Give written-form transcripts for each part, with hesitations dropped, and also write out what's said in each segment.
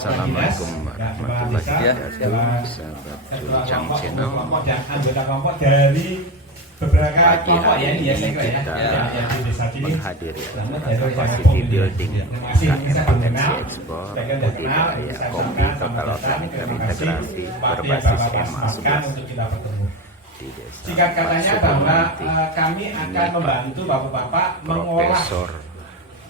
Assalamualaikum warahmatullahi wabarakatuh, sahabat Bincang Channel. Dan anggota kelompok dari beberapa kelompok ya, ini ya saya kira ya, menghadiri capacity building kompetensi ekspor budidaya kopi kekalotan terintegrasi berbasis emas di desa singkat katanya bahwa kami akan membantu bapak-bapak mengolah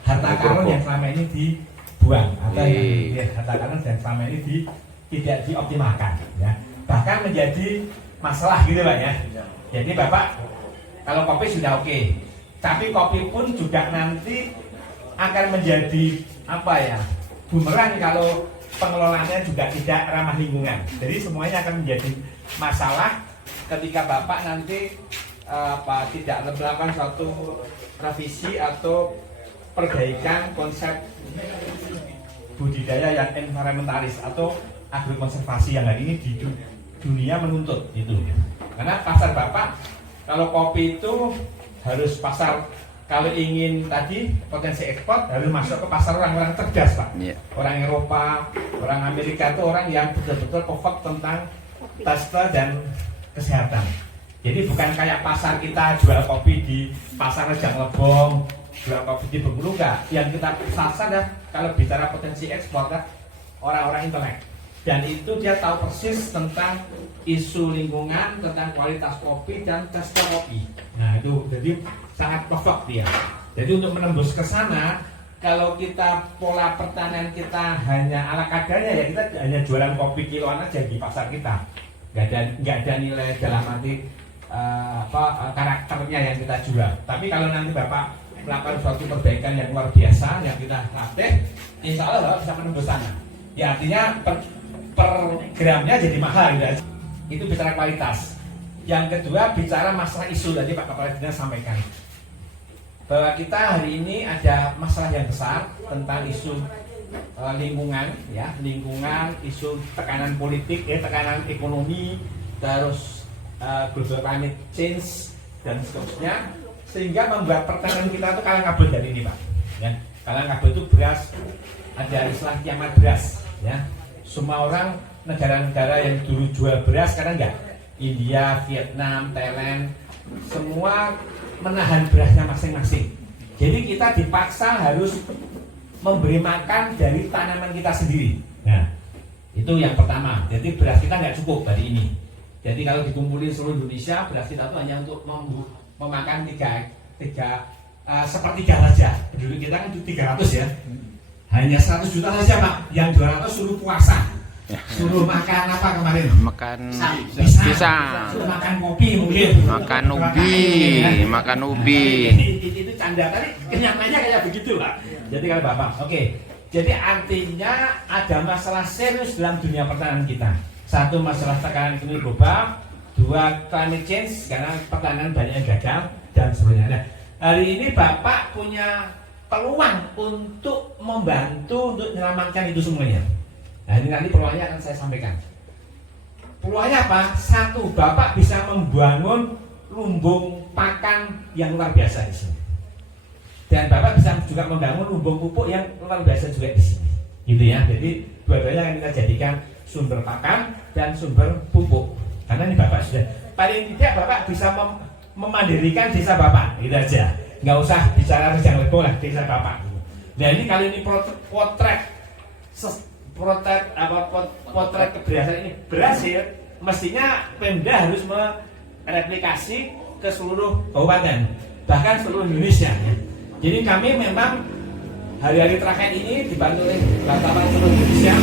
harta karun yang selama ini dibuang atau yang harta karun yang selama ini tidak dioptimalkan ya, bahkan menjadi masalah gitu Pak ya. Jadi Bapak kalau kopi sudah oke, tapi kopi pun juga nanti akan menjadi apa ya, bumerang kalau pengelolaannya juga tidak ramah lingkungan. Jadi semuanya akan menjadi masalah ketika Bapak nanti tidak melakukan suatu revisi atau perbaikan konsep budidaya yang environmentalis atau agrokonservasi yang hari ini di dunia menuntut itu. Karena pasar Bapak kalau kopi itu harus pasar, kalau ingin tadi potensi ekspor harus masuk ke pasar orang-orang cerdas Pak. Orang Eropa, orang Amerika itu orang yang betul-betul pokok tentang taste dan kesehatan. Jadi bukan kayak pasar kita jual kopi di pasar Rejang Lebong, jual kopi di Bengkulu enggak. Yang kita sasar dah kalau bicara potensi ekspor dah orang-orang intelek. Dan itu dia tahu persis tentang isu lingkungan, tentang kualitas kopi dan tekstur kopi. Nah itu jadi sangat pokok dia. Jadi untuk menembus ke sana, kalau kita pola pertanian kita hanya ala kadarnya ya, kita hanya jualan kopi kiloan aja di pasar kita. Nggak ada nilai dalam arti karakternya yang kita jual. Tapi kalau nanti Bapak melakukan suatu perbaikan yang luar biasa yang kita latih, insya Allah Bapak bisa menembus sana. Ya artinya per gramnya jadi mahal gitu. Itu bicara kualitas. Yang kedua bicara masalah isu, tadi Pak Kepala Dinas sampaikan bahwa kita hari ini ada masalah yang besar tentang isu lingkungan ya, lingkungan, isu tekanan politik ya, tekanan ekonomi, terus global climate change dan seterusnya, sehingga membuat pertanian kita itu kalang kabut dari ini Pak ya. Kalang kabut itu beras, ada istilah kiamat beras ya. Semua orang negara-negara yang dulu jual beras sekarang enggak. India, Vietnam, Thailand, semua menahan berasnya masing-masing. Jadi kita dipaksa harus memberi makan dari tanaman kita sendiri. Nah, itu yang pertama. Jadi beras kita nggak cukup hari ini. Jadi kalau dikumpulin seluruh Indonesia, beras kita itu hanya untuk memakan tiga sepertiga saja. Penduduk kita kan 300 ya. Hanya 100 juta saja Pak, yang 200 suruh puasa, suruh makan apa kemarin? Makan pisang, suruh makan kopi mungkin, makan ubi. Itu canda tadi, kenyataannya kayak begitu Pak. Jadi kalau Bapak, oke. Jadi artinya ada masalah serius dalam dunia pertanian kita. Satu, masalah tekanan iklim global. Dua, climate change karena pertanian banyak yang gagal dan sebagainya. Hari ini Bapak punya peluang untuk membantu untuk menyelamatkan itu semuanya. Nah ini nanti peluangnya akan saya sampaikan. Peluangnya apa? Satu, Bapak bisa membangun lumbung pakan yang luar biasa di sini. Dan Bapak bisa juga membangun lumbung pupuk yang luar biasa juga di sini. Gitu ya. Jadi dua-duanya akan kita jadikan sumber pakan dan sumber pupuk. Karena ini Bapak sudah paling tidak Bapak bisa memandirikan desa Bapak. Gitu aja. Nggak usah bicara Rejang Lebong lah, desa Bapak. Nah ini kali ini potret keberhasilan ini berhasil, mestinya Pemda harus mereplikasi ke seluruh kabupaten, bahkan seluruh Indonesia. Jadi kami memang hari-hari terakhir ini dibantu oleh wartawan seluruh Indonesia,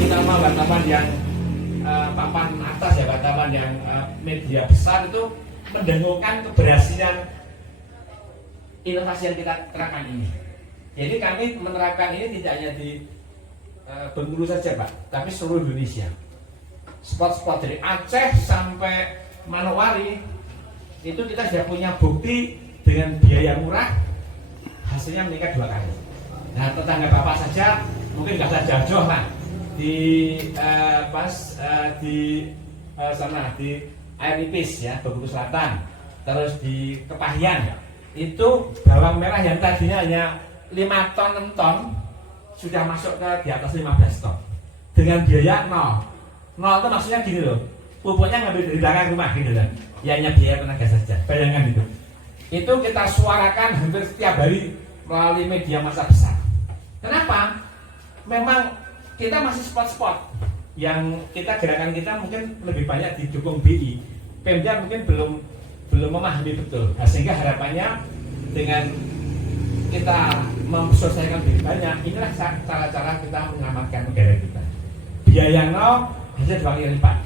terutama wartawan yang papan atas ya, wartawan yang media besar itu mendengungkan keberhasilan inovasi yang kita terapkan ini. Jadi kami menerapkan ini tidak hanya di Bengkulu saja Pak, tapi seluruh Indonesia. Spot-spot dari Aceh sampai Manowari itu kita sudah punya bukti dengan biaya murah, hasilnya meningkat 2 kali. Nah tetangga Bapak saja mungkin nggak usah jauh lah di sana di Air Nipis ya, Bengkulu Selatan, terus di Kepahian. Itu bawang merah yang tadinya hanya 5 ton, 6 ton sudah masuk ke di atas 15 ton. dengan biaya nol. Nol itu maksudnya gini loh, pupuknya ngambil dari belakang rumah gitu kan. Ya hanya biaya tenaga saja. Bayangkan itu. Itu kita suarakan hampir setiap hari melalui media massa besar. Kenapa? Memang kita masih spot-spot yang gerakan kita mungkin lebih banyak didukung BI. Pemda mungkin belum memahami betul. Nah, sehingga harapannya dengan kita mensosialisasikan lebih banyak, inilah cara-cara kita mengamankan negara kita. Biaya nol bisa 2 kali lipat.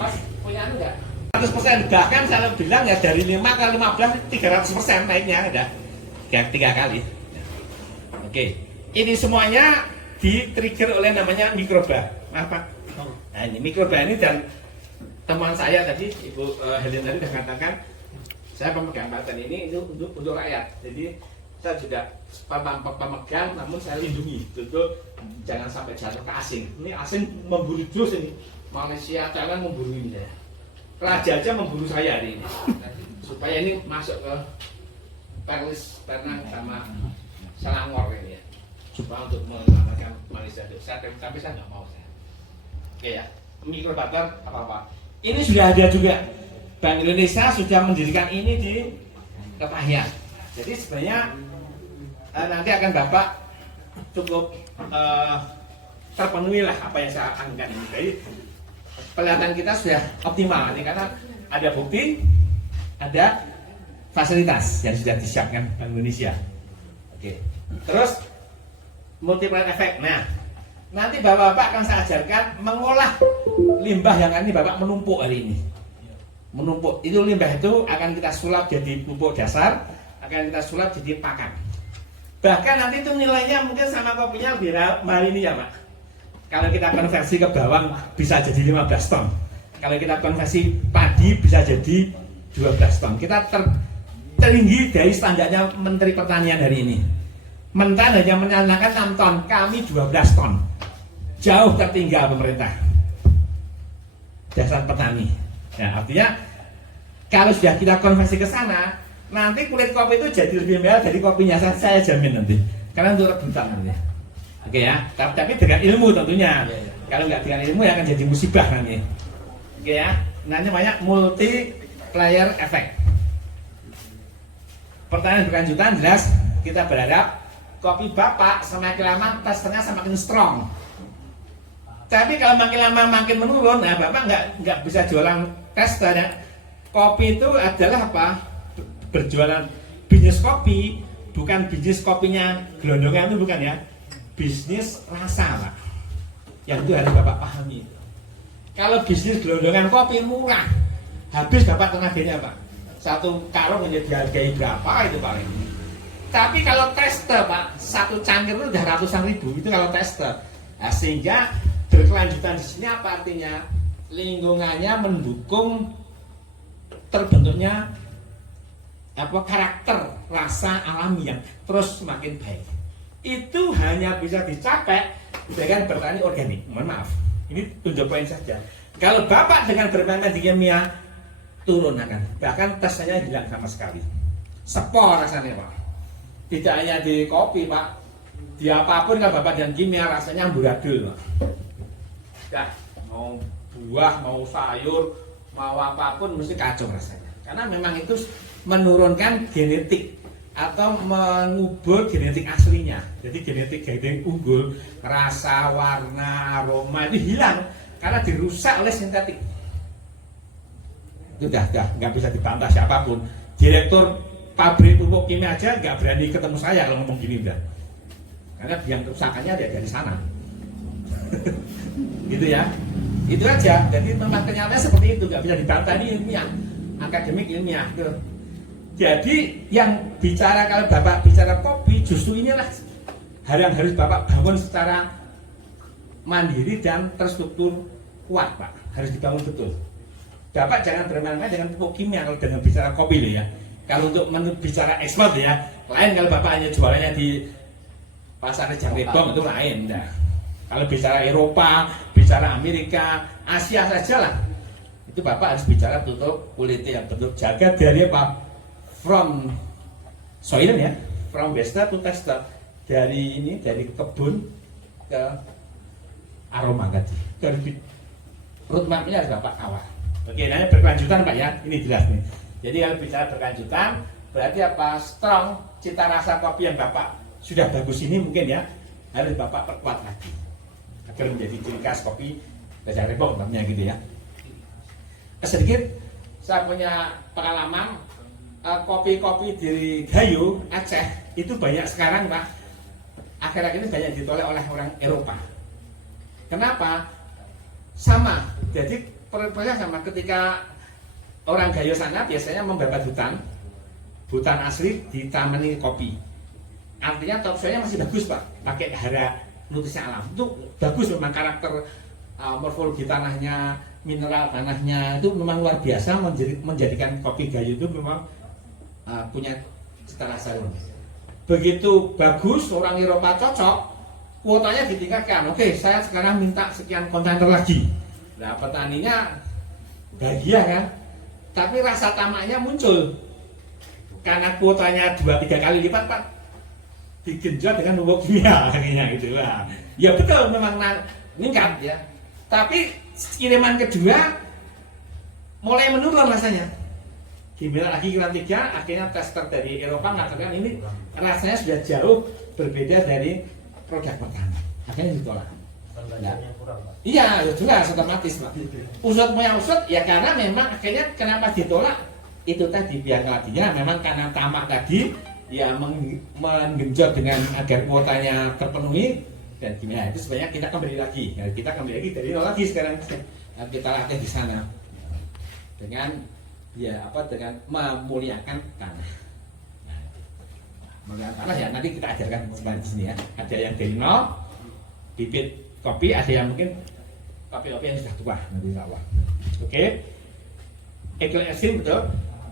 Mas punya enggak? 100%, bahkan saya bilang ya dari 5 ke 15 300% naiknya ada. 3 kali. Oke. Ini semuanya di-trigger oleh namanya mikroba. Apa? Nah, ini mikroba ini, dan teman saya tadi Ibu Helen tadi sudah katakan saya pemegang paten ini itu untuk rakyat. Jadi saya juga pemegang, namun saya lindungi untuk jangan sampai jatuh ke asing. Ini asing memburu terus ini. Malaysia, Thailand memburu ini saya. Raja aja memburu saya hari ini. Supaya ini masuk ke Perlis, Penang sama Selangor ini ya. Supaya untuk menyelamatkan Malaysia. Tapi saya nggak mau saya. Oke ya, mikrobakter apa-apa. Ini sudah ada juga. Bank Indonesia sudah mendirikan ini di Kepahyang. Jadi sebenarnya nanti akan Bapak cukup terpenuhi lah apa yang saya angkat ini. Jadi kelihatan kita sudah optimal nih, karena ada bukti, ada fasilitas yang sudah disiapkan Bank Indonesia. Oke. Terus multiplier effect. Nah, nanti Bapak akan saya ajarkan mengolah limbah yang ini Bapak menumpuk hari ini. Menumpuk itu, limbah itu akan kita sulap jadi pupuk dasar, akan kita sulap jadi pakan. Bahkan nanti itu nilainya mungkin sama kopinya lebih mahal ini ya Pak. Kalau kita konversi ke bawang bisa jadi 15 ton. Kalau kita konversi padi bisa jadi 12 ton. Kita tertinggi dari standarnya Menteri Pertanian hari ini. Mentan hanya menyatakan 6 ton, kami 12 ton. Jauh tertinggal pemerintah. Dasar petani. Nah, artinya kalau sudah kita konversi ke sana, nanti kulit kopi itu jadi lebih mahal dari kopinya, saya jamin nanti. Karena untuk rebutan nanti. Oke ya, tapi dengan ilmu tentunya. Kalau nggak dengan ilmu ya akan jadi musibah nanti. Oke ya, namanya banyak multiplier effect. Pertanyaan berkelanjutan jelas, kita berharap kopi Bapak semakin lama testernya semakin strong. Tapi kalau makin lama makin menurun, nah Bapak nggak bisa jualan tester ya. Kopi itu adalah apa? Berjualan bisnis kopi, bukan bisnis kopinya gelondongan, itu bukan ya. Bisnis rasa Pak. Yang itu harus Bapak pahami. Kalau bisnis gelondongan kopi murah, habis Bapak tenaganya Pak. 1 karung menjadi dihargai berapa itu paling. Tapi kalau tester Pak, 1 cangkir itu udah ratusan ribu, itu kalau tester. Nah, sehingga berkelanjutan di sini apa artinya? Lingkungannya mendukung terbentuknya karakter rasa alami yang terus semakin baik. Itu hanya bisa dicapai dengan bertani organik. Mohon maaf, ini tunjuk poin saja. Kalau Bapak dengan bermain di kimia turun akan, bahkan tesnya hilang sama sekali. Sepor rasanya Pak. Tidak hanya di kopi Pak, di apapun kalau Bapak dan kimia rasanya amburadul Pak. Nah, mau buah, mau sayur, mau apapun mesti kacau rasanya. Karena memang itu menurunkan genetik atau mengubur genetik aslinya. Jadi genetik unggul, rasa, warna, aroma itu hilang karena dirusak oleh sintetik. Itu udah nggak bisa dibantah siapapun. Direktur pabrik pupuk kimia aja nggak berani ketemu saya kalau ngomong gini udah. Karena yang kerusakannya ada dari sana. Gitu ya. Itu aja. Jadi memang kenyataannya seperti itu, nggak bisa dibantah, ini ilmiah, akademik ilmiah. Gitu. Jadi yang bicara, kalau Bapak bicara kopi, justru inilah hal yang harus Bapak bangun secara mandiri dan terstruktur kuat Pak. Harus dibangun betul. Bapak jangan bermain-main dengan pupuk kimia kalau dengan bicara kopi loh ya. Kalau untuk bicara ekspor ya, lain kalau Bapak hanya jualannya di pasar Jakarta itu lain. Nah, kalau bicara Eropa, bicara Amerika, Asia saja lah, itu Bapak harus bicara tutup kulitnya yang betul, jaga dari apa? From soil ya, from waste to tester, dari kebun ke aroma tadi. Roadmap-nya harus Bapak kawal. Oke, nah berkelanjutan Pak ya, ini jelas nih. Jadi kalau bicara berkelanjutan, berarti apa? Strong, cita rasa kopi yang Bapak sudah bagus ini mungkin ya, harus Bapak perkuat lagi agar menjadi ciri khas kopi Gajah Rembong namanya gitu ya. Sedikit saya punya pengalaman kopi-kopi di Gayo Aceh itu banyak sekarang Pak, akhir-akhir ini banyak ditolak oleh orang Eropa. Kenapa? Sama, jadi prosesnya sama. Ketika orang Gayo sana biasanya membabat hutan asli ditamani kopi. Artinya topsoilnya masih bagus Pak, pakai hara nutrisi alam. Itu bagus memang, karakter morfologi tanahnya, mineral tanahnya itu memang luar biasa, menjadikan kopi Gayo itu memang punya cita rasa. Begitu bagus, orang Eropa cocok, kuotanya ditingkatkan. Oke, saya sekarang minta sekian kontainer lagi. Nah, petaninya bahagia kan, tapi rasa tamaknya muncul karena kuotanya 2-3 kali lipat Pak, digenjot dengan pupuk kimia akhirnya gitu lah. Ya betul, memang meningkat ya. Tapi kiriman kedua mulai menurun rasanya. Gimana lagi kiriman 3, akhirnya tester dari Eropa mengatakan ini rasanya sudah jauh berbeda dari produk pertama. Akhirnya ditolak. Nah, iya, jelas otomatis Pak. Usut ya karena memang akhirnya kenapa ditolak itu tadi biar tadinya memang karena tamak tadi ya menggenjot dengan agar kuotanya terpenuhi, dan gimana itu sebenarnya kita kembali lagi. Nah, kita kembali lagi dari nol lagi sekarang, kita latih di sana dengan dengan memuliakan tanah. Memuliakan tanah ya nanti kita ajarkan sebenarnya di sini ya. Ada yang dari nol bibit kopi, ada yang mungkin kopi-kopi yang sudah tua nanti insya Allah. Oke, iklim ekstrim betul.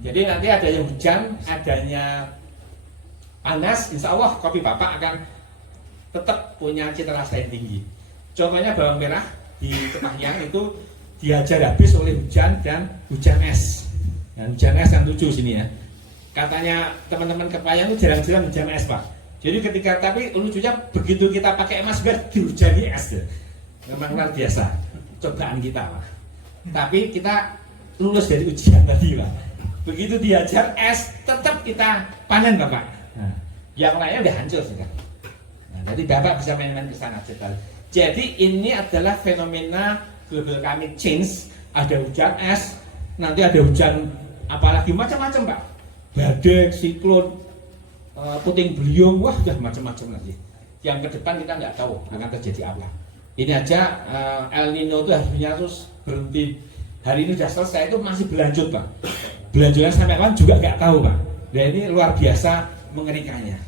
Jadi nanti ada yang hujan, adanya panas, insya Allah kopi Bapak akan tetap punya cita rasa yang tinggi. Contohnya bawang merah di Kepahyan itu dihajar habis oleh hujan dan hujan es. Dan hujan es yang lucu sini ya. Katanya teman-teman Kepahyan itu jarang-jarang hujan es Pak. Jadi tapi lucunya begitu kita pakai emas biar dihujani es. Memang luar biasa cobaan kita Pak. Tapi kita lulus dari ujian tadi Pak. Begitu diajar es tetap kita panen Bapak. Nah, yang lainnya udah hancur sudah. Nah, jadi Bapak bisa main-main ke sana. Jadi ini adalah fenomena global climate change. Ada hujan es, nanti ada hujan apalagi macam-macam Pak. Badai, siklon, puting beliung, wah ya macam-macam lagi. Yang ke depan kita nggak tahu akan terjadi apa. Ini aja El Nino itu harusnya terus berhenti. Hari ini sudah selesai, itu masih berlanjut Pak. Berlanjutnya sampai kapan juga nggak tahu Pak. Dan ini luar biasa mengerikannya.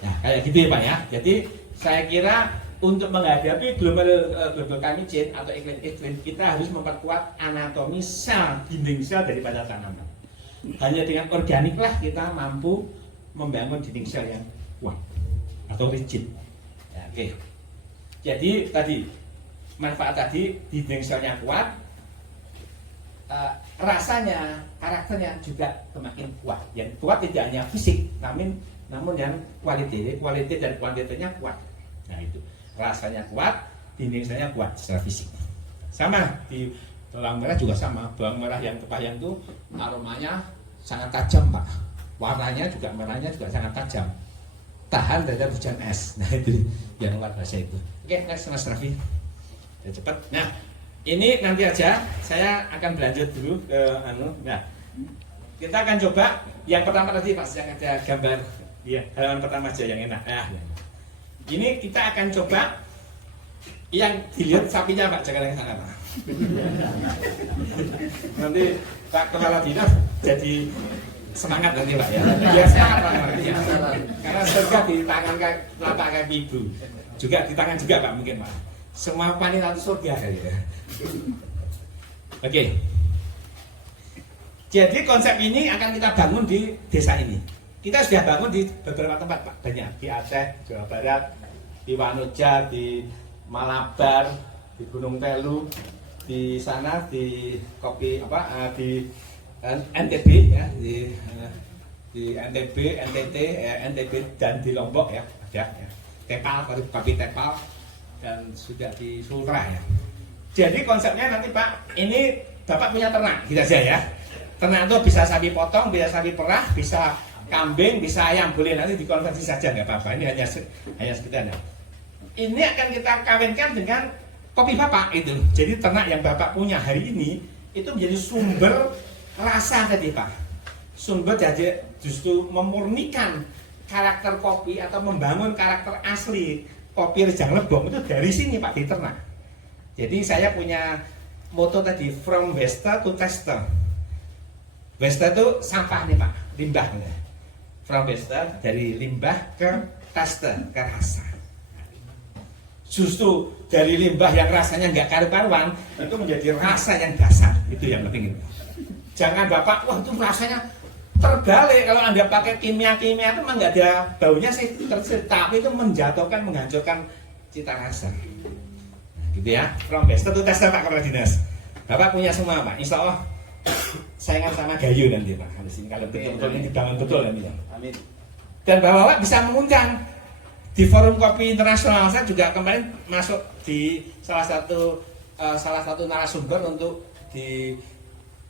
Nah kayak gitu ya Pak ya. Jadi saya kira untuk menghadapi global climate change atau iklim ekstrim, kita harus memperkuat anatomi sel, dinding sel daripada tanaman. Hanya dengan organik lah kita mampu membangun dinding sel yang kuat atau rigid. Ya, oke. Jadi tadi manfaat tadi dinding selnya kuat, rasanya, karakternya juga semakin kuat. Yang kuat tidak hanya fisik, namun yang kualitas dan kuantitinya kuat. Nah itu rasanya kuat, dinding selnya kuat secara fisik. Sama di bawang merah juga sama. Bawang merah yang Kepahyan itu aromanya sangat tajam Pak. Warnanya juga merahnya juga sangat tajam. Tahan terhadap hujan es. Nah itu yang luar biasa itu. Oke, next Mas Raffi. Ya, cepat. Nah, ini nanti aja saya akan berlanjut dulu ke Nah, kita akan coba yang pertama tadi Pak, yang ada gambar ya, halaman pertama aja yang enak. Nah, ini kita akan coba yang dilihat sapinya Pak, jangan yang sana Pak. Nanti Pak Kepala Dinas jadi semangat nanti Pak ya. Biar semangat Pak ya. Karena surga di tangan telapak kaki ibu. Juga di tangan juga Pak mungkin Pak. Semua wanita itu surga kali ya. Oke. Jadi konsep ini akan kita bangun di desa ini. Kita sudah bangun di beberapa tempat Pak, banyak di Aceh, Jawa Barat, di Wanoja, di Malabar, di Gunung Telu, di sana di di NTB ya, di NTB, NTT, NTB dan di Lombok ya, ada ya. Tepal, kopi Tepal, dan sudah di Sultra ya. Jadi konsepnya nanti Pak, ini Bapak punya ternak, gitu aja ya. Ternak itu bisa sapi potong, bisa sapi perah, bisa kambing, bisa ayam, boleh nanti dikonversi saja nggak apa-apa. Ini hanya sekedar. Ini akan kita kawinkan dengan kopi Bapak itu. Jadi ternak yang Bapak punya hari ini itu menjadi sumber rasa tadi Pak. Sumber jadi justru memurnikan karakter kopi atau membangun karakter asli kopi Rejang Lebong itu dari sini Pak, di ternak. Jadi saya punya moto tadi, from waster to tester. Waster itu sampah nih Pak, limbah. From waster, dari limbah ke tester, ke rasa. Justru dari limbah yang rasanya nggak karu-karuan itu menjadi rasa yang dasar, itu yang penting. Jangan Bapak, wah itu rasanya terbalik, kalau Anda pakai kimia-kimia itu memang nggak ada baunya sih, tapi itu menjatuhkan, menghancurkan cita rasa. Gitu ya, from best to tester Pak Kepala Dinas. Bapak punya semua Pak, insya Allah saingan sama Gayo nanti Pak. Habis ini kalau betul-betul ini dibangun betul nanti ya. Amin. Dan Bapak bisa mengundang di forum kopi internasional. Saya juga kemarin masuk di salah satu narasumber untuk di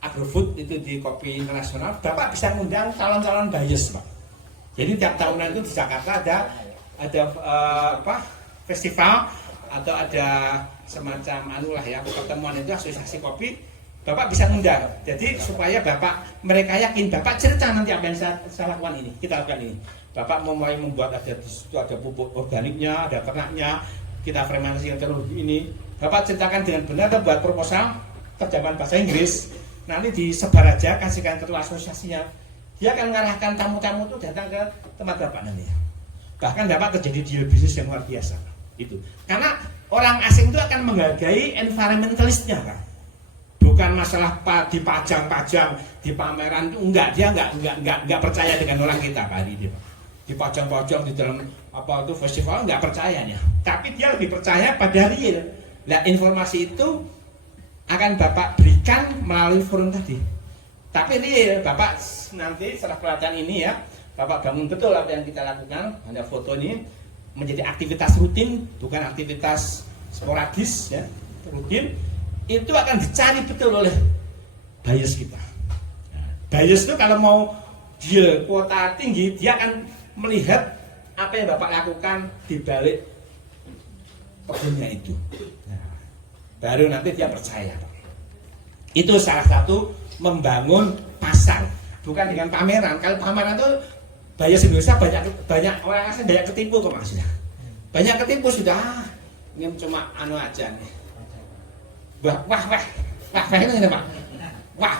Agrofood itu di kopi internasional. Bapak bisa mengundang calon-calon buyers Pak. Jadi tiap tahunan itu di Jakarta ada festival atau ada semacam pertemuan itu asosiasi kopi. Bapak bisa mengundang. Jadi supaya mereka yakin Bapak cerita nanti apa yang saya lakukan ini, kita lakukan ini. Bapak mau mulai membuat ada di situ ada pupuk organiknya, ada ternaknya, kita fermentasi teknologi ini. Bapak ceritakan dengan benar dan buat proposal terjemahan bahasa Inggris. Nanti disebar aja, kasihkan ketua asosiasinya. Dia akan mengarahkan tamu-tamu itu datang ke tempat Bapak nanti. Bahkan Bapak terjadi deal bisnis yang luar biasa. Itu. Karena orang asing itu akan menghargai environmentalistnya Pak. Bukan masalah dipajang-pajang di pameran itu enggak, dia enggak percaya dengan orang kita Pak ini Pak. Dipajang-pajang di dalam festival enggak percayanya. Tapi dia lebih percaya pada real. Nah, informasi itu akan Bapak berikan melalui forum tadi. Tapi real, Bapak nanti setelah pelatihan ini ya, Bapak bangun betul apa yang kita lakukan. Hanya foto ini menjadi aktivitas rutin, bukan aktivitas sporadis ya, rutin. Itu akan dicari betul oleh buyers kita. Buyers itu kalau mau deal kuota tinggi, dia akan melihat apa yang Bapak lakukan di balik kebunnya itu. Nah, baru nanti dia percaya. Itu salah satu membangun pasar, bukan dengan pameran. Kalau pameran itu buyers Indonesia banyak orang asing banyak ketipu kok Mas. Banyak ketipu sudah. Ini cuma aja nih. Wah ini Pak. Wah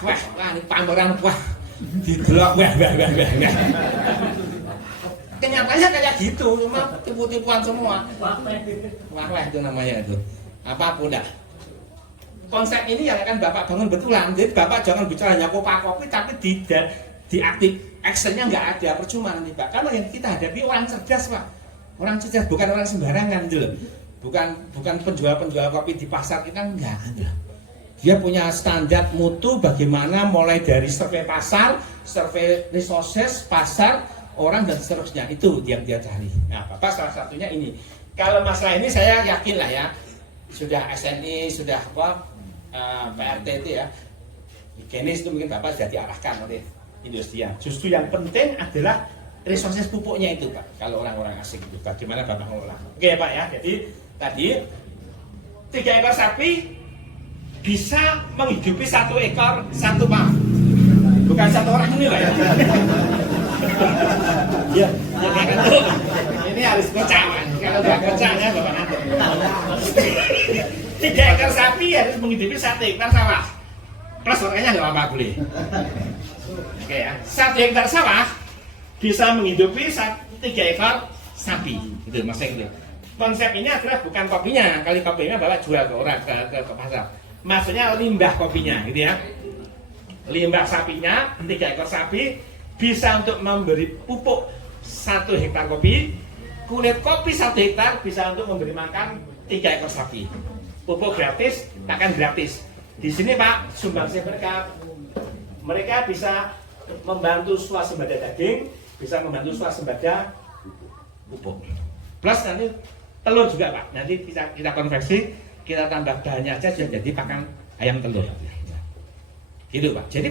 ini pameran wah. Didelok wah. Kenyataannya kayak gitu, cuma tipu-tipuan semua. Wah itu namanya itu. Apapun dah. Konsep ini yang akan Bapak bangun betulan. Jadi Bapak jangan bicara hanya kopi, tapi di aktif actionnya nggak ada, percuma nanti Pak. Karena yang kita hadapi orang cerdas Pak. Orang cerdas bukan orang sembarangan gitu loh. Bukan penjual-penjual kopi di pasar kita enggak ada. Dia punya standar mutu bagaimana mulai dari survei pasar, survei resources pasar, orang dan seterusnya. Itu dia cari. Nah, Bapak salah satunya ini. Kalau masalah ini saya yakin lah ya. Sudah SNI, sudah PRT itu ya. Higienis itu mungkin Bapak sudah diarahkan oleh industri. Justru yang penting adalah resources pupuknya itu Pak. Kalau orang-orang asing itu bagaimana Bapak mengelola. Oke Pak ya. Jadi tadi 3 ekor sapi bisa menghidupi 1 ekor satu Pak. Bukan 1 orang ini lah ya. Ya, ini harus kocak. Kalau nggak kocak ya Bapak ngatur. 3 ekor sapi harus menghidupi 1 hektar sawah. Plus orangnya nggak apa-apa boleh. Oke ya. 1 hektar sawah bisa menghidupi 3 ekor sapi. Itu maksudnya gitu. Konsep ini adalah bukan kopinya, kali kopinya Bapak jual ke orang ke pasar. Maksudnya limbah kopinya, gitu ya. Limbah sapinya, 3 ekor sapi bisa untuk memberi pupuk 1 hektar kopi. Kulit kopi 1 hektar bisa untuk memberi makan 3 ekor sapi. Pupuk gratis, pakan gratis. Di sini Pak, sumbangsi mereka bisa membantu swasembada daging, bisa membantu swasembada pupuk. Plus nanti telur juga Pak. Nanti kita konversi, kita tambah bahannya aja sudah jadi pakan ayam telur. Gitu Pak. Jadi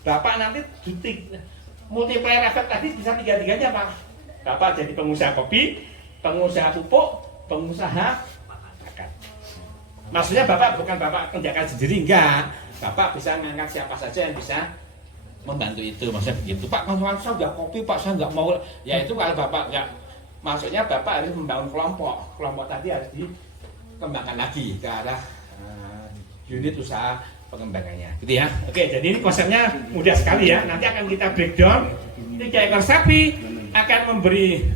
Bapak nanti multiplier effect tadi bisa tiga-tiganya Pak. Bapak jadi pengusaha kopi, pengusaha pupuk, pengusaha pakan. Maksudnya Bapak bukan Bapak kerjakan sendiri, enggak. Bapak bisa mengangkat siapa saja yang bisa membantu itu, maksudnya begitu. Pak, saya udah kopi Pak, saya nggak mau. Ya itu kalau Bapak nggak, maksudnya Bapak harus membangun kelompok tadi harus dikembangkan lagi ke arah unit usaha pengembangannya, gitu ya. Oke, jadi ini konsepnya mudah sekali ya. Nanti akan kita breakdown. 3 ekor sapi akan memberi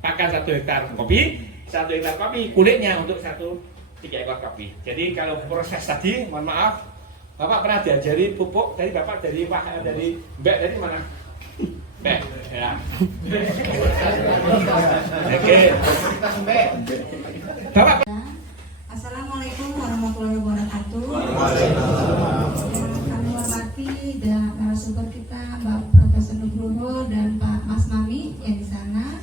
pakan 1 hektar kopi, 1 hektar kopi, kulitnya untuk 3 ekor kopi. Jadi kalau proses tadi, mohon maaf, Bapak pernah diajari pupuk, tadi Bapak dari Mbak dari mana? Mbak, ya. Oke. Bapak. Assalamualaikum warahmatullahi wabarakatuh. Kami hormati dan narasumber kita Bapak Profesor Nugroho dan Pak Mas Mami yang di sana.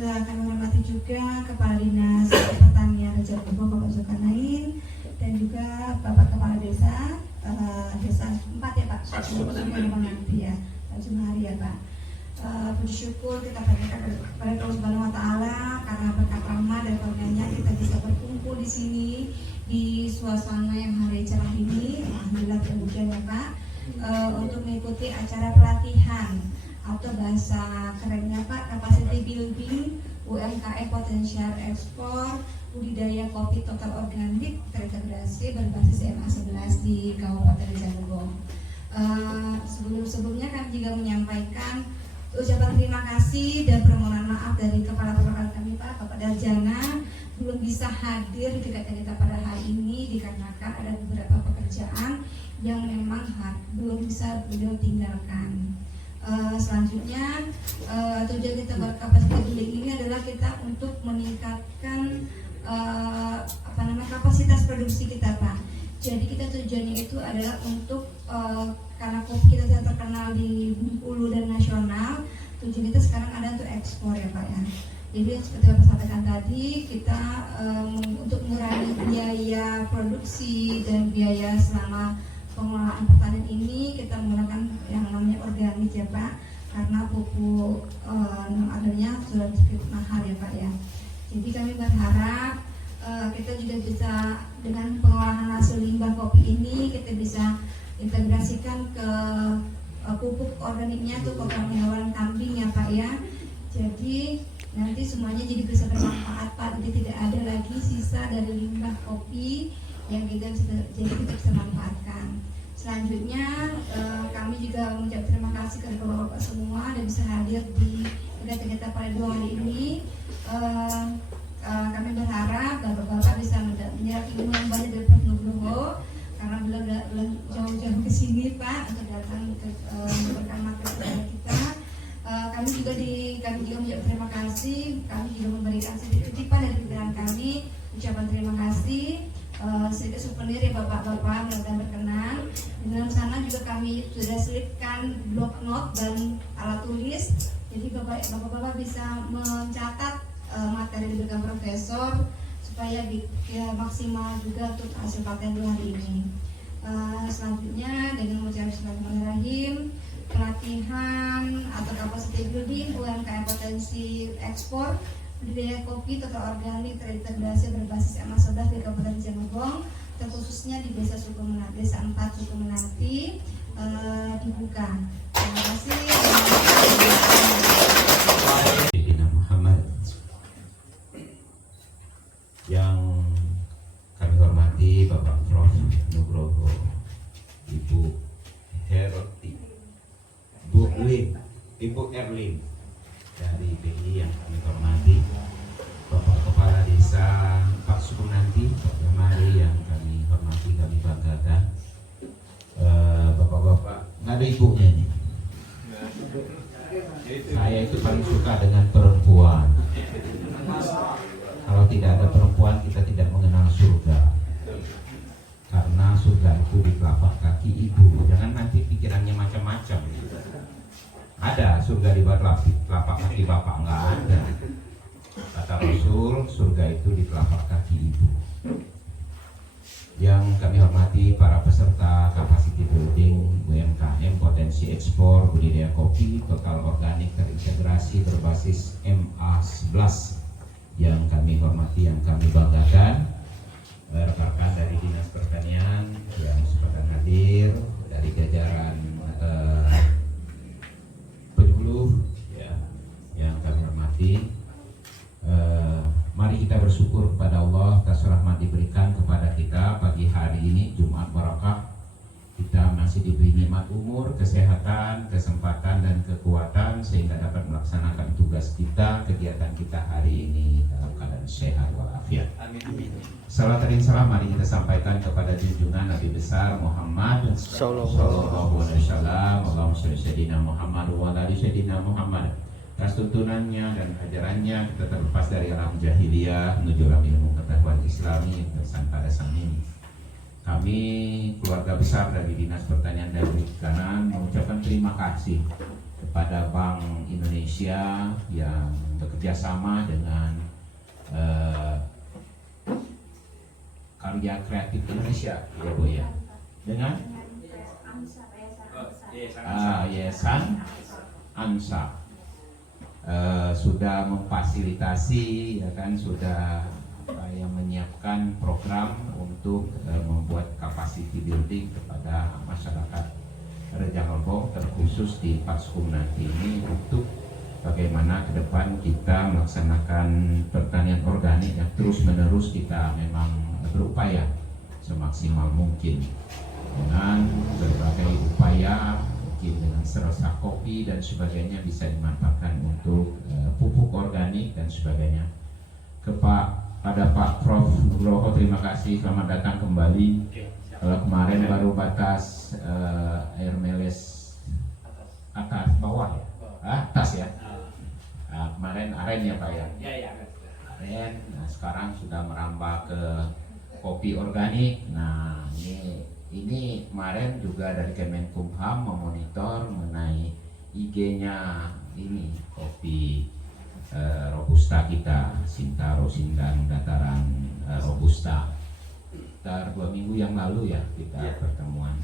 Kami hormati juga Kepala Dinas Pertanian Raja Bogor Bapak Zulkarnain dan juga Bapak Kepala Desa Desa 4 ya Pak. Nanti ya, Pak Jumari ya Pak. Puji syukur kita panjatkan kepada Allah Subhanahu wa taala karena berkat rahmat dan karunia kita bisa berkumpul di sini di suasana yang hari cerah ini. Alhamdulillah hujan ya Pak. Untuk mengikuti acara pelatihan atau bahasa kerennya Pak, capacity building UMKM potensial ekspor budidaya kopi total organik terintegrasi berbasis MA11 di Kabupaten Janggung. Sebelumnya kami juga menyampaikan ucapan terima kasih dan permohonan maaf dari kepala kami Pak, Bapak Darjana belum bisa hadir di kegiatan kita pada hari ini dikarenakan ada beberapa pekerjaan yang memang belum bisa beliau tinggalkan. Selanjutnya tujuan kita berkapasitas building ini adalah kita untuk meningkatkan kapasitas produksi kita Pak. Jadi kita tujuannya itu adalah untuk karena kopi kita sudah terkenal di Bengkulu dan nasional, tujuan kita sekarang ada untuk ekspor ya Pak ya. Jadi seperti Bapak sampaikan tadi, kita untuk mengurangi biaya produksi dan biaya selama pengelolaan pertanian ini kita menggunakan yang namanya organik ya Pak, karena pupuk adanya sudah sedikit mahal ya Pak ya. Jadi kami berharap kita juga bisa dengan pengolahan hasil limbah kopi ini kita bisa integrasikan ke pupuk organiknya tuh kotoran hewan kambing ya Pak ya. Jadi nanti semuanya jadi bisa bermanfaat Pak. Jadi tidak ada lagi sisa dari limbah kopi yang kita bisa manfaatkan. Selanjutnya kami juga mengucap terima kasih kepada Bapak-Bapak semua dan bisa hadir di kegiatan kita pada 2 hari ini. Kami berharap Bapak-Bapak bisa menyerap ilmu yang banyak dari Prof. Nugroho karena beliau jauh-jauh ke sini Pak untuk datang memberikan materi kepada kita. Kami juga mengucap terima kasih. Kami juga memberikan sedikit titipan dari pimpinan kami, ucapan terima kasih. Sedikit souvenir ya Bapak-Bapak yang berkenan. Di dalam sana juga kami sudah selipkan blok note dan alat tulis. Jadi Bapak-Bapak bisa mencatat materi diberikan profesor supaya maksimal juga untuk hasil paten 2 hari ini. Selanjutnya dengan mengucapkan bismillahirrahmanirrahim, pelatihan atau capacity building UMKM potensi ekspor budidaya kopi total organik terintegrasi berbasis MA11 di Kabupaten Janggung, terkhususnya di Desa Sukumenanti, Desa 4 Sukumenanti dibuka. Terima kasih. Muhammad yang kami hormati Bapak Prof. Nugroho, Ibu Heroti, Bu Lin, Ibu Erlin dari BI yang kami hormati, Bapak Kepala Desa Pak Sukunanti, Pak Jamari yang kami hormati, kami banggakan. Bapak-bapak, nggak ada ibunya ini. Saya itu paling suka dengan perempuan. Kalau tidak ada perempuan, kita tidak mengenal surga. Karena surga itu di telapak kaki ibu. Jangan nanti pikirannya macam-macam. Ada surga di bawah telapak kaki bapak, nggak ada. kata Rasul, surga itu di telapak kaki ibu. Yang kami hormati para peserta capacity building UMKM potensi ekspor budidaya kopi total organik terintegrasi berbasis MA11, yang kami hormati, yang kami banggakan, rekan-rekan dari Dinas Pertanian yang sempat hadir, dari jajaran penyuluh ya, yang kami hormati. Mari kita bersyukur kepada Allah atas rahmat diberikan kepada kita pagi hari ini Jumat Barakah. Kita masih diberi nikmat umur, kesehatan, kesempatan dan kekuatan sehingga dapat melaksanakan tugas kita, kegiatan kita hari ini dalam keadaan sehat walafiat. Amin. Salam dan salam mari kita sampaikan kepada junjungan Nabi besar Muhammad sallallahu alaihi wasallam. Allahumma shalli sayyidina Muhammad wa ala ali sayyidina Muhammad. Atas tuntunannya dan ajarannya kita terlepas dari alam jahiliyah menuju alam ilmu pengetahuan Islami bersama pada sang ini. Kami keluarga besar dari Dinas Pertanian dan Perikanan mengucapkan terima kasih kepada Bank Indonesia yang bekerja sama dengan Karya Kreatif Indonesia, ya Bu ya, dengan Yayasan ANSA. Sudah memfasilitasi, ya kan, sudah yang menyiapkan program untuk membuat capacity building kepada masyarakat Rejang Lebong, terkhusus di Paskum nanti ini, untuk bagaimana ke depan kita melaksanakan pertanian organik yang terus menerus kita memang berupaya semaksimal mungkin dengan berbagai upaya. Dengan serasa kopi dan sebagainya bisa dimanfaatkan untuk pupuk organik dan sebagainya. Kepada Pak Prof. Nugroho, terima kasih, selamat datang kembali. Kalau kemarin baru batas air meles atas bawah ya, atas ya. Kemarin aren ya Pak ya. Aren. Nah sekarang sudah merambah ke kopi organik. Nah ini kemarin juga dari Kemenkumham memonitor mengenai IG-nya ini kopi Robusta kita, Sintaro Sindang Dataran Robusta. Sekitar 2 minggu yang lalu ya kita pertemuan.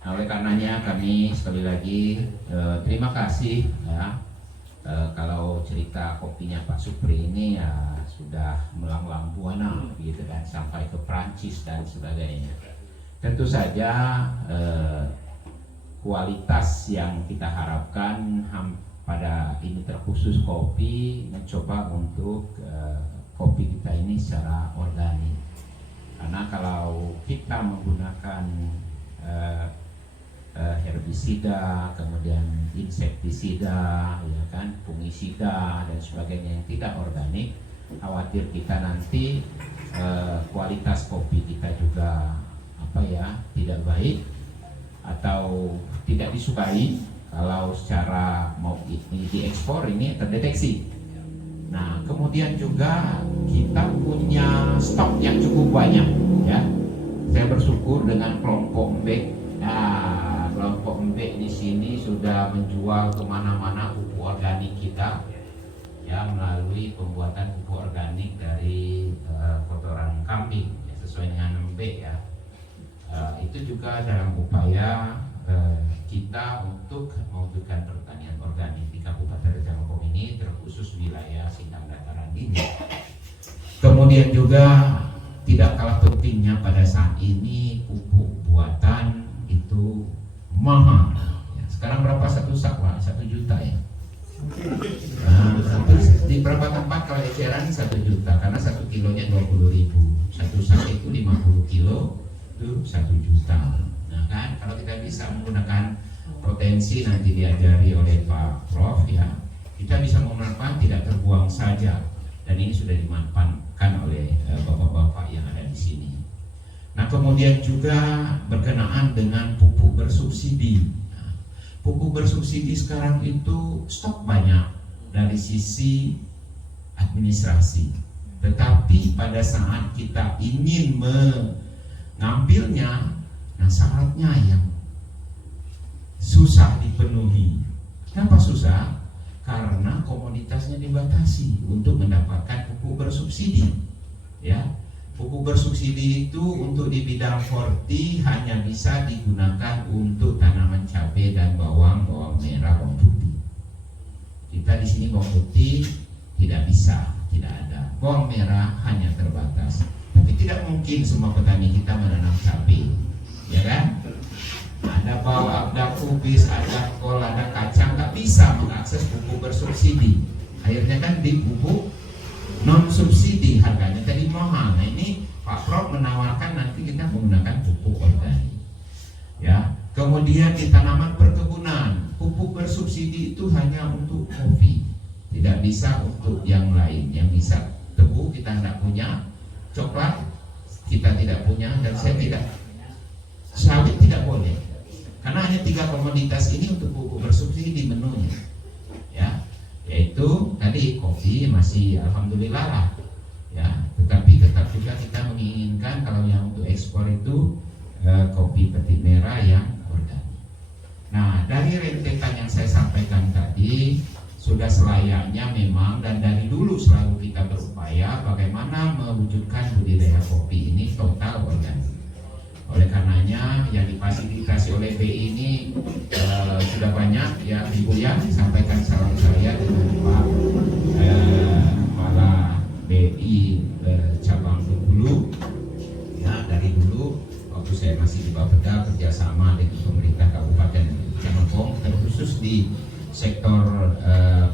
Nah, oleh karenanya kami sekali lagi terima kasih ya. Kalau cerita kopinya Pak Supri ini ya sudah melanglang buana gitu kan, sampai ke Prancis dan sebagainya. Tentu saja kualitas yang kita harapkan pada ini terkhusus kopi, mencoba untuk kopi kita ini secara organik. Karena kalau kita menggunakan herbisida, kemudian insektisida, ya kan, fungisida dan sebagainya yang tidak organik, khawatir kita nanti kualitas kopi kita juga tidak baik atau tidak disukai kalau secara mau diekspor ini terdeteksi. Nah kemudian juga kita punya stok yang cukup banyak ya. Saya bersyukur dengan kelompok Mbek. Nah kelompok Mbek di sini sudah menjual kemana-mana pupuk organik kita ya, melalui pembuatan pupuk organik dari kotoran kambing ya, sesuai dengan Mbek ya. Itu juga dalam upaya kita untuk mewujudkan pertanian organik di Kabupaten Rejang Lebong ini, terkhusus wilayah Sindang Dataran ini. Kemudian juga tidak kalah pentingnya pada saat ini pupuk buatan itu mahal. Sekarang berapa satu sak Pak? 1 juta ya. Nah, di beberapa tempat kalau eceran 1 juta karena 1 kilonya 20.000. Satu sak itu 50 kilo itu 1 juta. Nah kan kalau kita bisa menggunakan potensi nanti diajari oleh Pak Prof ya, kita bisa memanfaatkan, tidak terbuang saja, dan ini sudah dimanfaatkan oleh bapak-bapak yang ada di sini. Nah kemudian juga berkenaan dengan pupuk bersubsidi. Nah, pupuk bersubsidi sekarang itu stok banyak dari sisi administrasi, tetapi pada saat kita ingin ngambilnya, nah syaratnya yang susah dipenuhi. Kenapa susah? karena komoditasnya dibatasi untuk mendapatkan pupuk bersubsidi. Ya, pupuk bersubsidi itu untuk di bidang horti hanya bisa digunakan untuk tanaman cabai dan bawang merah, bawang putih. Kita di sini bawang putih tidak bisa, tidak ada. Bawang merah hanya terbatas. Tapi tidak mungkin semua petani kita menanam cabai, ya kan? Ada bawang, ada kubis, ada kol, ada kacang, nggak bisa mengakses pupuk bersubsidi. Akhirnya kan di pupuk non subsidi harganya tadi mahal. Nah ini Pak Prof menawarkan nanti kita menggunakan pupuk organik. Ya, kemudian di tanaman perkebunan pupuk bersubsidi itu hanya untuk kopi, tidak bisa untuk yang lain. Yang bisa tebu kita tidak punya, coklat kita tidak punya, dan sawit tidak boleh. Karena hanya 3 komoditas ini untuk pupuk bersubsidi menunya, ya, yaitu tadi kopi masih alhamdulillah lah, ya, tetapi tetap juga kita menginginkan kalau yang untuk ekspor itu kopi peti merah yang organik. Nah, dari rentetan yang saya sampaikan tadi sudah selayaknya memang, dan dari dulu selalu kita berupaya bagaimana mewujudkan budidaya kopi ini total organik. Oleh karenanya yang difasilitasi oleh BI ini sudah banyak, ya Ibu ya, sampaikan salam saya dengan Pak Kepala BI cabang Bengkulu. Ya, dari dulu waktu saya masih di Bapeda kerjasama dengan pemerintah Kabupaten Cirebon, terkhusus di sektor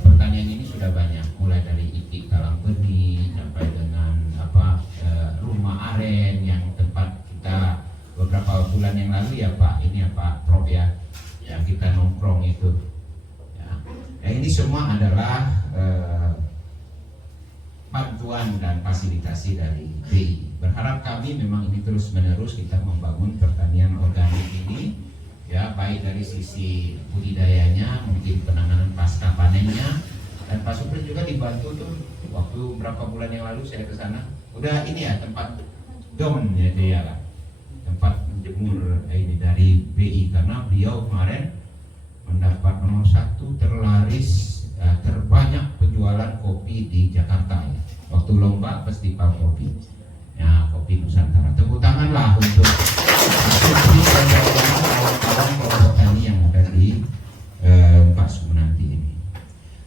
pertanian ini sudah banyak, mulai dari itik talang benih sampai dengan rumah aren yang tempat kita beberapa bulan yang lalu ya Pak, ini ya Pak Prof ya, yang kita nongkrong itu. Ya, ini semua adalah bantuan dan fasilitasi dari BI. Berharap kami memang ini terus menerus kita membangun pertanian organik ini, ya, baik dari sisi budidayanya, mungkin penanganan pasca panennya, dan Pak Supri juga dibantu tuh waktu berapa bulan yang lalu saya ke sana. Udah ini ya tempat dom ya dia lah, tempat menjemur ini dari BI, karena beliau kemarin mendapat nomor 1 terlaris terbanyak penjualan kopi di Jakarta ya, waktu lomba festival kopi ya, kopi Nusantara. Tepuk tanganlah untuk kawan-kawan kelompok tani yang ada di Pak Sumenanti ini.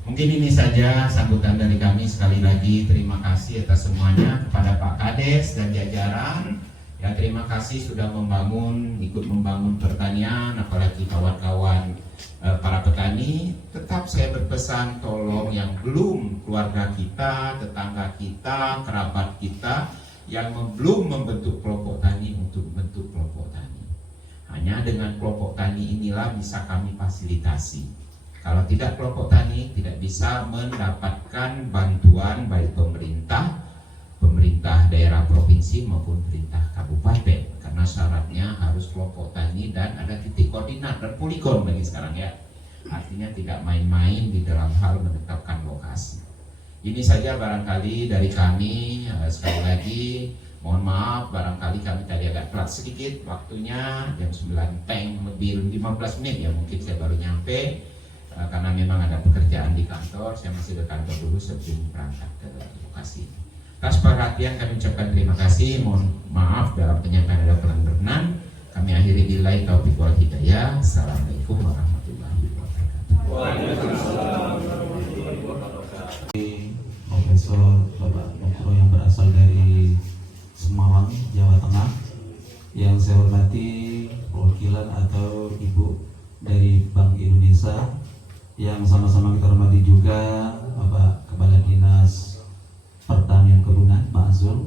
Mungkin ini saja sambutan dari kami. Sekali lagi terima kasih atas semuanya kepada Pak Kades dan jajaran. Ya, terima kasih sudah ikut membangun pertanian, apalagi kawan-kawan para petani. Tetap saya berpesan, tolong yang belum, keluarga kita, tetangga kita, kerabat kita yang belum membentuk kelompok tani, untuk membentuk kelompok tani. Hanya dengan kelompok tani inilah bisa kami fasilitasi. Kalau tidak kelompok tani tidak bisa mendapatkan bantuan baik pemerintah daerah provinsi maupun pemerintah kabupaten, karena syaratnya harus kelompok tani dan ada titik koordinat dan poligon bagi sekarang ya. Artinya tidak main-main di dalam hal menetapkan lokasi. Ini saja barangkali dari kami. Sekali lagi mohon maaf barangkali kami tadi agak telat sedikit waktunya, jam 9 lebih 15 menit ya mungkin saya baru nyampe, karena memang ada pekerjaan di kantor. Saya masih ke kantor dulu sebelum berangkat ke lokasi. Atas perhatian kami ucapkan terima kasih. Mohon maaf dalam penyampaian ada kurang berkenan. Kami akhiri billahi taufiq wal hidayah. Assalamualaikum warahmatullahi wabarakatuh. Waalaikumsalam warahmatullahi wabarakatuh. Profesor Bapak Dr. yang berasal dari Semarang, Jawa Tengah, yang saya hormati perwakilan atau Ibu dari Bank Indonesia, yang sama-sama kita hormati juga Bapak Kepala Dinas Pertanian Kebunan Pak Azul,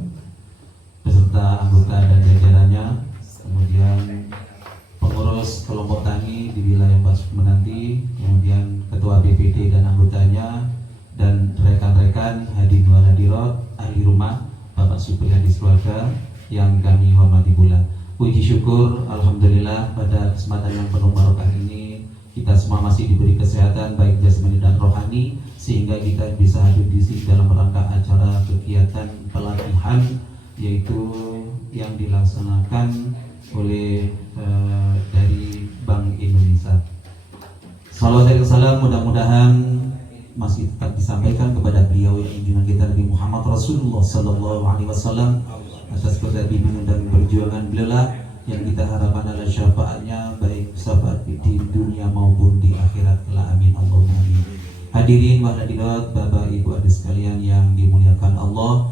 beserta anggota dan jajarannya, kemudian pengurus kelompok tani di wilayah Pak Sumenanti, kemudian ketua BPD dan anggotanya, dan rekan-rekan hadirin wal hadirat, ahli rumah, Bapak Supri Hadis keluarga yang kami hormati pula. Puji syukur, alhamdulillah pada kesempatan yang penuh barokah ini kita semua masih diberi kesehatan baik jasmani dan rohani, sehingga kita bisa hadir di sini dalam rangka acara kegiatan pelatihan, yaitu yang dilaksanakan oleh dari Bank Indonesia. Salawat dan salam mudah-mudahan masih tetap disampaikan kepada beliau yang junjungan kita Nabi Muhammad Rasulullah Sallallahu Alaihi Wasallam atas kebimbingan dan perjuangan beliau lah yang kita harapkan adalah syafaatnya, baik syafaat di dunia maupun di akhirat kelak. Amin Allahumma amin. Hadirin wa hadirat, Bapak Ibu adik sekalian yang dimuliakan Allah,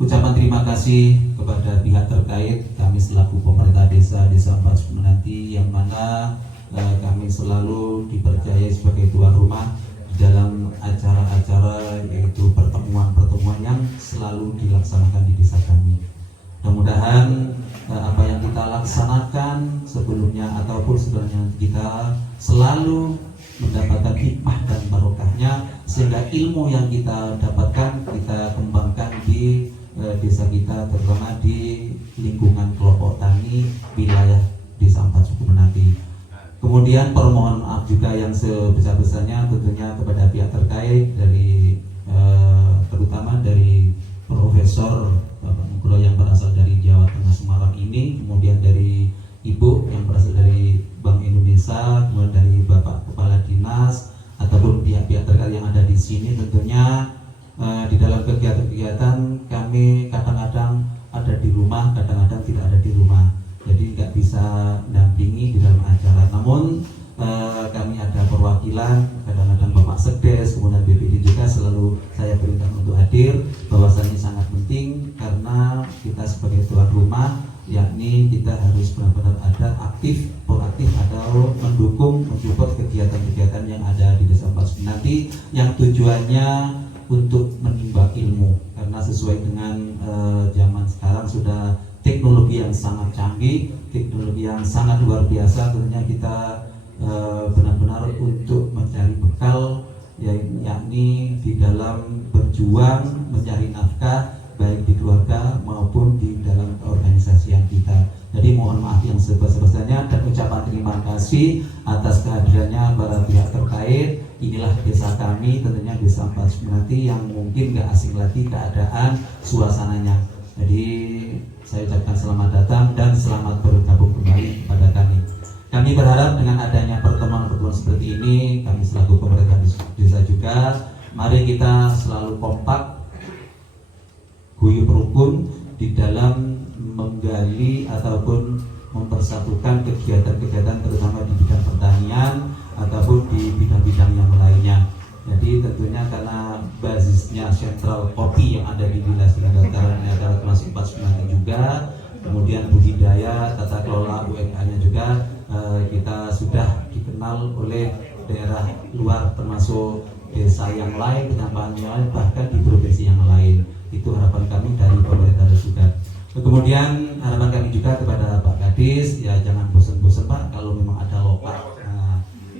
ucapan terima kasih kepada pihak terkait, kami selaku pemerintah desa 4 Sumenanti, yang mana kami selalu dipercaya sebagai tuan rumah dalam acara-acara, yaitu pertemuan-pertemuan yang selalu dilaksanakan di desa kami. Mudah-mudahan apa yang kita laksanakan sebelumnya ataupun sebenarnya kita selalu mendapatkan hikmah dan barokahnya, sehingga ilmu yang kita dapatkan kita kembangkan di desa kita, terutama di lingkungan kelompok tani wilayah desa 4 Sumenanti. Kemudian permohonan maaf juga yang sebesar-besarnya tentunya kepada pihak terkait dari terutama dari Profesor Bapak Nugroho yang berasal dari Jawa Tengah Semarang ini, kemudian dari Ibu yang berasal dari Bank Indonesia, kemudian dari Bapak Kepala Dinas ataupun pihak-pihak terkait yang ada di sini. Tentunya di dalam kegiatan-kegiatan kami kadang-kadang ada di rumah, kadang-kadang tidak ada di rumah, jadi nggak bisa dampingi di dalam acara. Namun kami ada perwakilan, kadang-kadang Bapak Sekdes, kemudian BPD juga selalu saya berikan untuk hadir, bahwasanya sangat penting karena kita sebagai tuan rumah, yakni kita harus benar-benar ada aktif, proaktif atau mendukung, mensupport kegiatan-kegiatan yang ada di desa 4 Sumenanti yang tujuannya untuk menimba ilmu, karena sesuai dengan zaman sekarang sudah teknologi yang sangat canggih, teknologi yang sangat luar biasa. Tentunya kita benar-benar untuk mencari bekal, yakni di dalam berjuang mencari nafkah baik di keluarga maupun di dalam organisasi yang kita. Jadi mohon maaf yang sebesar-besarnya dan ucapan terima kasih atas kehadirannya para pihak terkait. Inilah desa kami, tentunya desa 4 Sumenanti yang mungkin gak asing lagi keadaan suasananya. Jadi saya ucapkan selamat datang dan selamat bergabung kembali kepada kami. Kami berharap dengan adanya pertemuan-pertemuan seperti ini, kami selaku pemerintah desa juga, mari kita selalu kompak, guyup rukun di dalam menggali ataupun mempersatukan kegiatan-kegiatan terutama di bidang pertanian ataupun di bidang-bidang yang lainnya. Jadi tentunya karena basisnya sentral kopi yang ada di wilayah Dataran ini adalah termasuk 4 Sumenanti juga, kemudian budidaya, tata kelola UMKM-nya juga kita sudah dikenal oleh daerah luar termasuk desa yang lain, penambahan yang lain, bahkan di provinsi yang lain. Itu harapan kami dari pemerintah juga. Kemudian harapan kami juga kepada Pak Kadis, ya jangan bosan-bosan Pak, kalau memang ada lokal,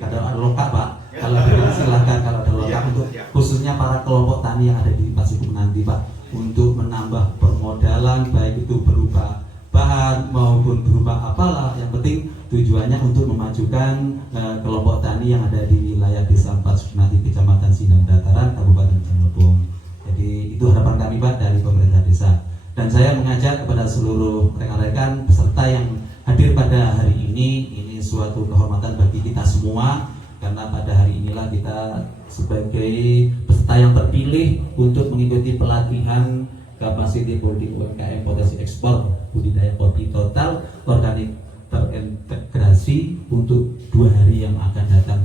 kalau ada lokal Pak, kalau silahkan, kalau ada lokal untuk khususnya para kelompok tani yang ada di 4 Sumenanti Pak, untuk menambah permodalan baik itu berupa bahan maupun berupa apalah, yang penting tujuannya untuk memajukan kelompok tani yang ada di wilayah desa 4 Sumenanti, Kecamatan Sindang Dataran, Kabupaten Cirebon. Jadi itu harapan kami Pak dari pemerintah desa. Dan saya mengajak kepada seluruh rekan-rekan peserta yang hadir pada hari ini suatu kehormatan bagi kita semua, karena pada hari inilah kita sebagai peserta yang terpilih untuk mengikuti pelatihan Capacity Building UMKM Potensi Ekspor Budidaya Kopi Total Organik Terintegrasi untuk 2 hari yang akan datang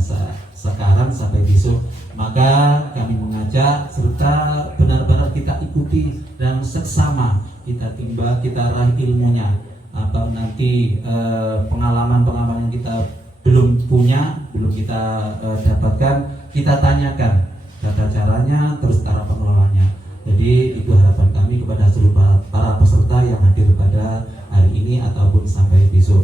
sekarang sampai besok. Maka kami mengajak serta benar-benar kita ikuti dan seksama kita timba, kita raih ilmunya. Apa nanti pengalaman-pengalaman yang kita belum punya, belum kita dapatkan, kita tanyakan tata caranya, terus cara pengelolaannya. Jadi itu harapan kami kepada seluruh para peserta yang hadir pada hari ini ataupun sampai besok.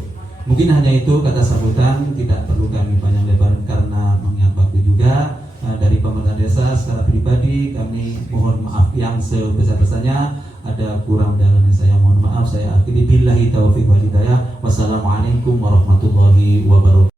Mungkin hanya itu kata sambutan, tidak perlu kami panjang lebar karena mengingat waktu juga. Dari pemerintah desa secara pribadi kami mohon maaf yang sebesar-besarnya, ada kurang dalamnya saya mohon maaf. Saya akhiri billahi taufiq wal hidayah. Wassalamualaikum warahmatullahi wabarakatuh.